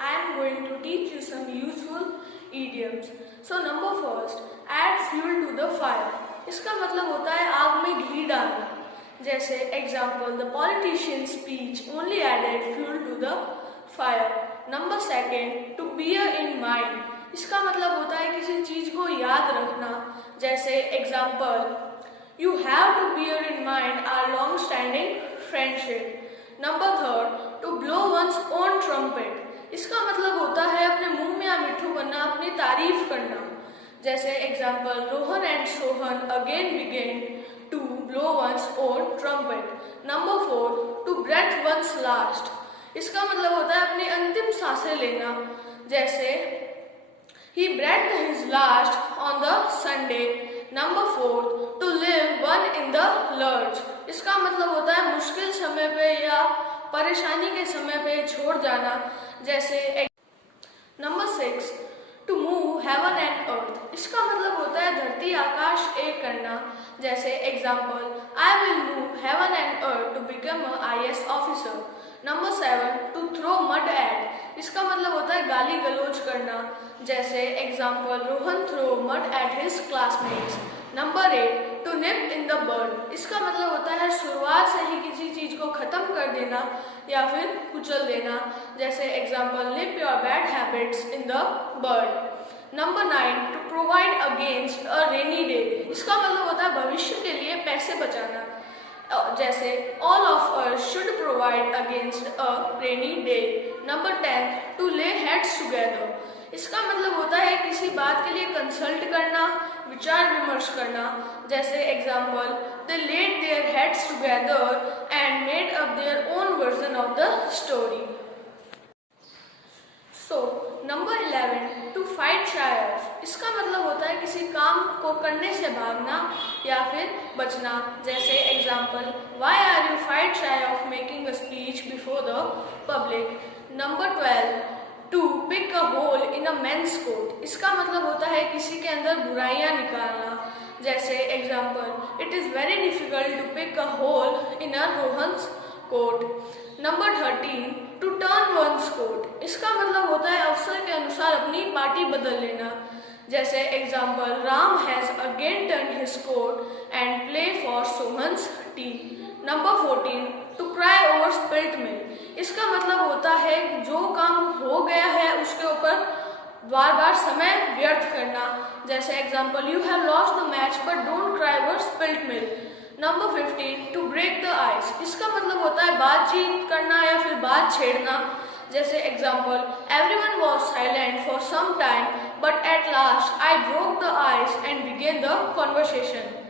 I am going to teach you some useful idioms. So number first, add fuel to the fire. इसका मतलब होता है आग में घी डालना. जैसे example, the politician's speech only added fuel to the fire. Number second, to bear in mind. इसका मतलब होता है किसी चीज को याद रखना. जैसे example, you have to bear in mind our long-standing friendship. Number third, to blow once own trumpet. इसका मतलब होता है अपने मुंह में या मिठू बनना, अपनी तारीफ करना. जैसे example, Rohan and Sohan again begin to blow once own trumpet. Number four, to breathe ones last. इसका मतलब होता है अपनी अंतिम सांसें लेना. जैसे ही breathe his last on the Sunday. Number fourth, to live one in the lurch. इसका मतलब होता है मुश्किल समय पे या परेशानी के समय पे छोड़ जाना. जैसे number six, to move heaven and earth. इसका मतलब होता है धरती आकाश एक करना. जैसे example, I will move heaven and earth to become a IAS officer. Number seven, to throw mud at. इसका मतलब होता है गाली गलौज करना. जैसे example, Rohan throw mud at his classmates. Number eight, to nip in the bird. इसका मतलब होता है शुरुआत से ही किसी चीज को खत्म कर देना या फिर कुचल देना. जैसे example, nip your bad habits in the bird. Number nine, to provide against a rainy day. इसका मतलब होता है भविष्य के लिए पैसे बचाना. जैसे all of us should provide against a rainy day. Number 10, to lay heads together. इसका मतलब होता है किसी बात के लिए कंसल्ट करना, विचार विमर्श करना. जैसे example, they laid their heads together and made up their own version of the story. So number 11, to fight shy of. इसका मतलब होता है किसी काम को करने से भागना या फिर बचना. जैसे example, why are you fight shy of making a speech before the public. Number 12, to pick a hole in a man's coat. इसका मतलब होता है किसी के अंदर बुराइयां निकालना. जैसे example, it is very difficult to pick a hole in a Rohan's coat. Number 13, to turn one's coat. इसका मतलब होता है अवसर के अनुसार अपनी पार्टी बदल लेना. जैसे example, Ram has again turn his coat and play for Sohan's team. Number 14, to cry over spilt milk. इसका मतलब होता है जो काम हो गया है उसके ऊपर बार बार समय व्यर्थ करना. जैसे example, you have lost the match but don't cry over spilt milk. Number 15, to break the ice. इसका मतलब होता है बातचीत करना या फिर बात छेड़ना. जैसे example, everyone was silent for some time but at last I broke the ice and began the conversation.